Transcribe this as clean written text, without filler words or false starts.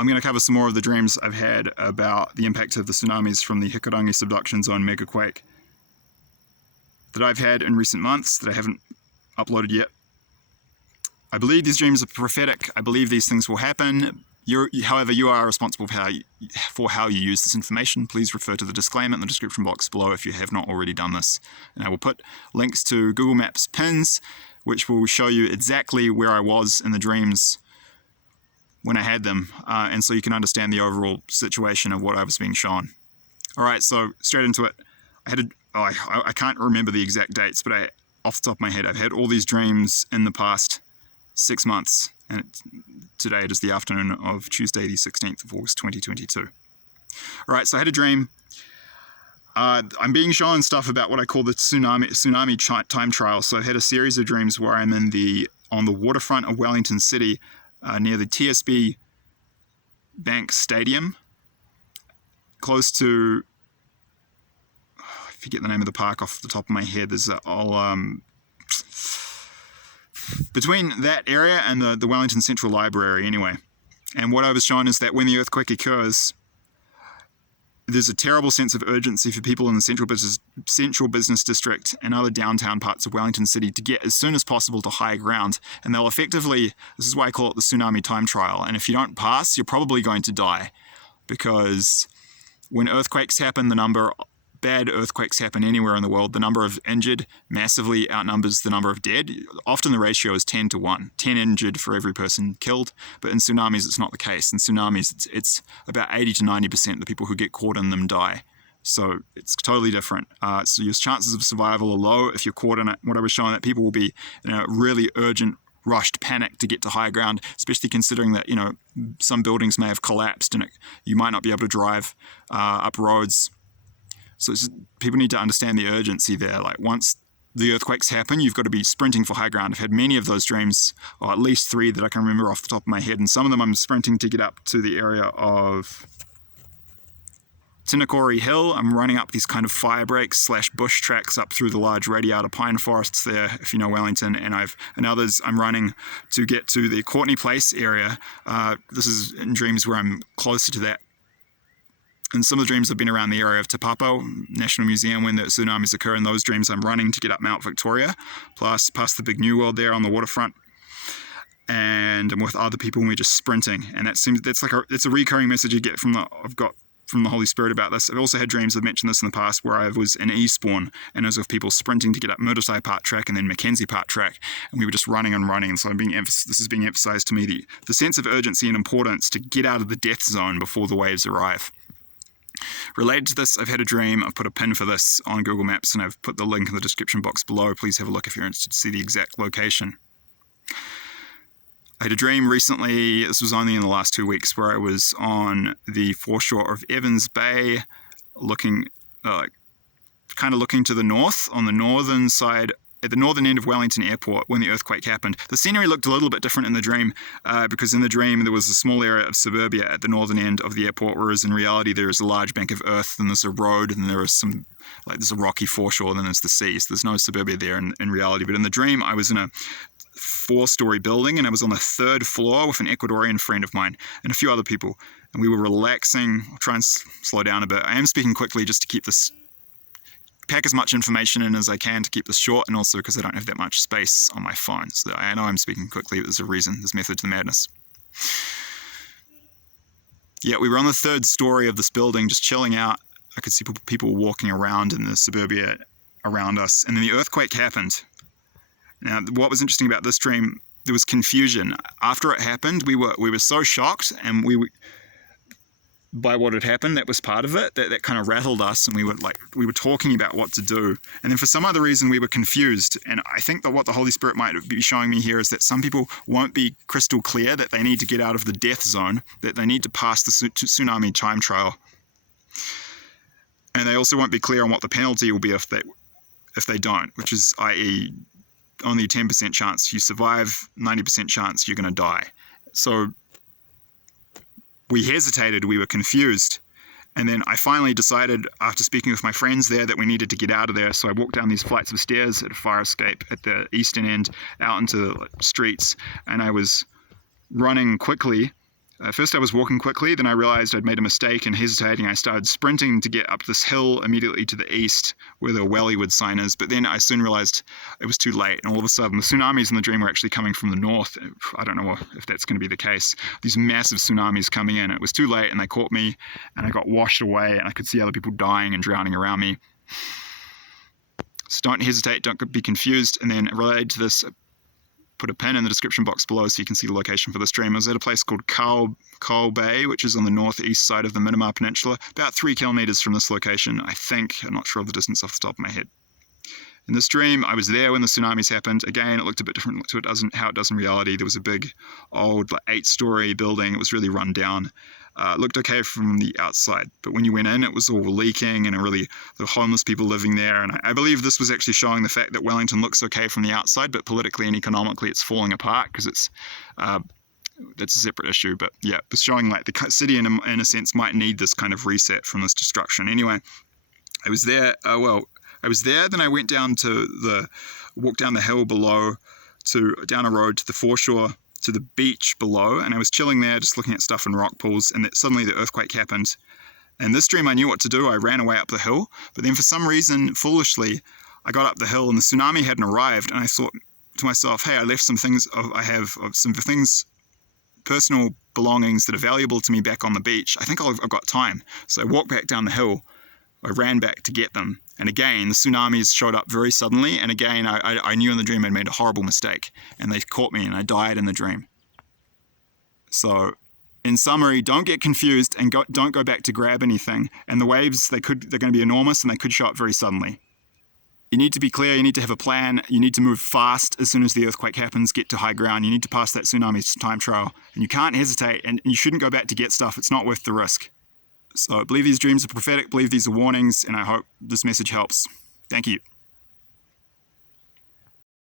I'm going to cover some more of the dreams I've had about the impact of the tsunamis from the Hikurangi subduction zone megaquake that I've had in recent months that I haven't uploaded yet. I believe these dreams are prophetic. I believe these things will happen. However, you are responsible for how you use this information. Please refer to the disclaimer in the description box below if you have not already done this. And I will put links to Google Maps pins, which will show you exactly where I was in the dreams when I had them, and so you can understand the overall situation of what I was being shown. All right, so straight into it. I can't remember the exact dates, but off the top of my head, I've had all these dreams in the past 6 months, and today it is the afternoon of Tuesday, the 16th of August, 2022. All right, so I had a dream. I'm being shown stuff about what I call the Tsunami Time Trial. So I've had a series of dreams where I'm on the waterfront of Wellington City, near the TSB Bank Stadium, close to, I forget the name of the park off the top of my head. There's between that area and the Wellington Central Library anyway. And what I was shown is that when the earthquake occurs, there's a terrible sense of urgency for people in the central business district and other downtown parts of Wellington City to get as soon as possible to high ground. And they'll effectively, this is why I call it the Tsunami Time Trial. And if you don't pass, you're probably going to die, because when earthquakes happen, bad earthquakes happen anywhere in the world, the number of injured massively outnumbers the number of dead. Often the ratio is 10 to 1, 10 injured for every person killed, but in tsunamis it's not the case. In tsunamis it's about 80 to 90% of the people who get caught in them die. So it's totally different. So your chances of survival are low if you're caught in it. What I was showing, that people will be in a really urgent, rushed panic to get to high ground, especially considering that, some buildings may have collapsed and you might not be able to drive up roads. So people need to understand the urgency there. Like, once the earthquakes happen, you've got to be sprinting for high ground. I've had many of those dreams, or at least 3 that I can remember off the top of my head. And some of them I'm sprinting to get up to the area of Tinakori Hill. I'm running up these kind of fire breaks / bush tracks up through the large radiata pine forests there, if you know Wellington. And others I'm running to get to the Courtney Place area. This is in dreams where I'm closer to that. And some of the dreams have been around the area of Te Papo National Museum when the tsunamis occur. In those dreams, I'm running to get up Mount Victoria, plus past the big New World there on the waterfront. And I'm with other people and we're just sprinting. And it's a recurring message I've got from the Holy Spirit about this. I've also had dreams, I've mentioned this in the past, where I was in Eastbourne and I was with people sprinting to get up Murdochai Park Track and then Mackenzie Park Track, and we were just running and running. And so this is being emphasized to me, the sense of urgency and importance to get out of the death zone before the waves arrive. Related to this, I've had a dream. I've put a pin for this on Google Maps and I've put the link in the description box below. Please have a look if you're interested to see the exact location. I had a dream recently, this was only in the last 2 weeks, where I was on the foreshore of Evans Bay, looking to the north, on the northern side, at the northern end of Wellington Airport when the earthquake happened. The scenery looked a little bit different in the dream, because in the dream there was a small area of suburbia at the northern end of the airport, whereas in reality there is a large bank of earth, and there's a road, and there's a rocky foreshore, and then there's the sea. So there's no suburbia there in reality. But in the dream I was in a 4-story building, and I was on the 3rd floor with an Ecuadorian friend of mine and a few other people, and we were relaxing. I'll try and slow down a bit. I am speaking quickly just to pack as much information in as I can to keep this short, and also because I don't have that much space on my phone. So I know I'm speaking quickly, but there's a reason. There's method to the madness. Yeah, we were on the 3rd story of this building, just chilling out. I could see people walking around in the suburbia around us, and then the earthquake happened. Now, what was interesting about this dream, there was confusion. After it happened, we were so shocked, and by what had happened, that was part of it, that kind of rattled us, and we were talking about what to do. And then for some other reason we were confused. And I think that what the Holy Spirit might be showing me here is that some people won't be crystal clear that they need to get out of the death zone, that they need to pass the Tsunami Time Trial. And they also won't be clear on what the penalty will be if they don't, which is, i.e., only a 10% chance you survive, 90% chance you're going to die. So we hesitated, we were confused, and then I finally decided, after speaking with my friends there, that we needed to get out of there. So I walked down these flights of stairs at a fire escape at the eastern end, out into the streets, and I was running quickly First I was walking quickly, then I realized I'd made a mistake, and hesitating I started sprinting to get up this hill immediately to the east where the Wellywood sign is, but then I soon realized it was too late, and all of a sudden the tsunamis in the dream were actually coming from the north. I don't know if that's going to be the case. These massive tsunamis coming in. It was too late and they caught me and I got washed away, and I could see other people dying and drowning around me. So don't hesitate, don't be confused. And then related to this, put a pin in the description box below so you can see the location for this dream. I was at a place called Carl Bay, which is on the northeast side of the Minamar Peninsula, about 3 kilometers from this location, I think. I'm not sure of the distance off the top of my head. In this dream, I was there when the tsunamis happened. Again, it looked a bit different to how it does in reality. There was a big, old, like 8-story building. It was really run down. It looked okay from the outside, but when you went in, it was all leaking and there were homeless people living there. And I believe this was actually showing the fact that Wellington looks okay from the outside, but politically and economically it's falling apart because that's a separate issue. But yeah, it was showing like the city in a sense might need this kind of reset from this destruction. Anyway, I was there. I was there. Then I went down walked down the hill below down a road to the foreshore, to the beach below, and I was chilling there just looking at stuff in rock pools, and suddenly the earthquake happened. And this dream I knew what to do. I ran away up the hill, but then for some reason, foolishly, I got up the hill and the tsunami hadn't arrived, and I thought to myself, hey, I left some things, some things, personal belongings that are valuable to me back on the beach. I think I've got time. So I walked back down the hill. I ran back to get them. And again, the tsunamis showed up very suddenly. And again, I knew in the dream I'd made a horrible mistake. And they caught me and I died in the dream. So, in summary, don't get confused and don't go back to grab anything. And the waves, they're going to be enormous and they could show up very suddenly. You need to be clear, you need to have a plan, you need to move fast as soon as the earthquake happens, get to high ground, you need to pass that tsunami time trial. And you can't hesitate, and you shouldn't go back to get stuff, it's not worth the risk. So I believe these dreams are prophetic, believe these are warnings, and I hope this message helps. Thank you.